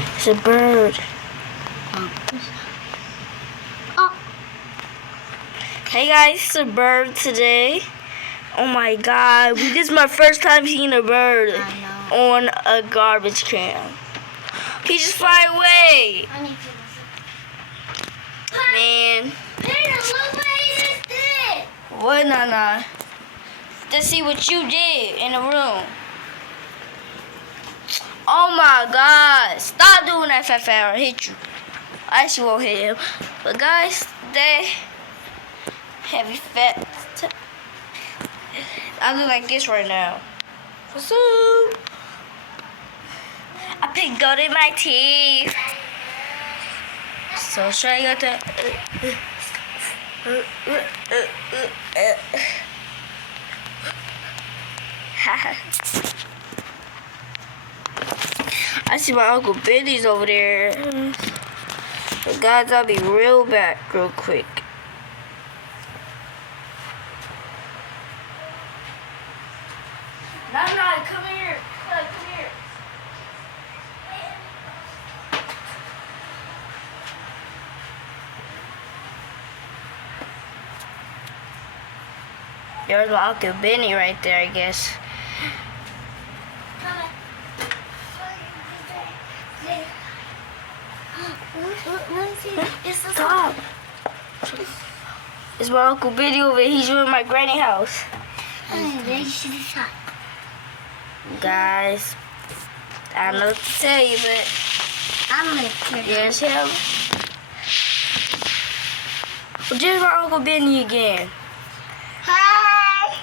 It's a bird. Oh. Hey guys, it's a bird today. Oh my god, this is my first time seeing a bird on a garbage can. He just fly away. I need to Man. listen. What, Nana? Let's see what you did in the room. Oh my god. Stop doing that, Fat Fat, or I'll hit you. I actually won't hit him. But guys, today, heavy fat. I look like this right now. What's up? I picked gold in my teeth. So should I got that? I see my Uncle Benny's over there. But guys, I'll be real back real quick. No, come here. Come here. There's my Uncle Benny right there, I guess. Stop. It's my Uncle Benny over here. He's in my granny house. Guys, I don't know what to tell you, but there's him. Well, there's my Uncle Benny again. Hi.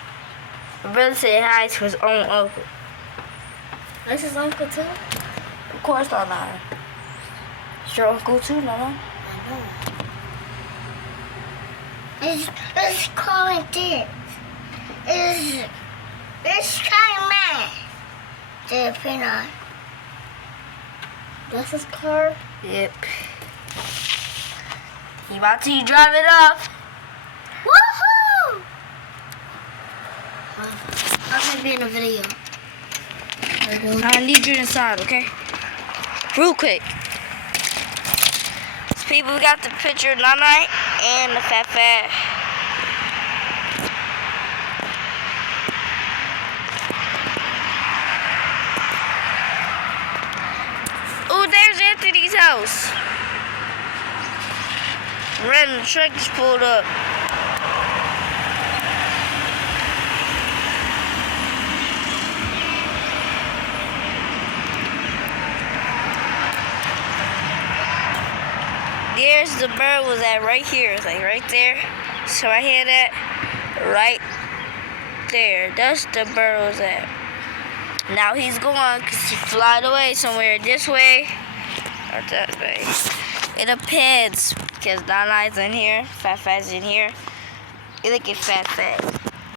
My brother said hi to his own uncle. That's his uncle too? Of course not. It's your uncle too, Nana. I know. It's calling this. It's kind of mad. The peanut. That's his car? Yep. He about to drive it off. Woohoo! I'm gonna be in a video. I need you inside, okay? Real quick. So people, we got the picture of Nana and the Fat Fat. Oh, there's Anthony's house. Random truck just pulled up. There's the bird was at right here, like right there. So I hear that right there. That's the bird was at. Now he's going because he flied away somewhere this way or that way. It depends because Nana's in here, Fat Fat's in here. You look at Fat Fat.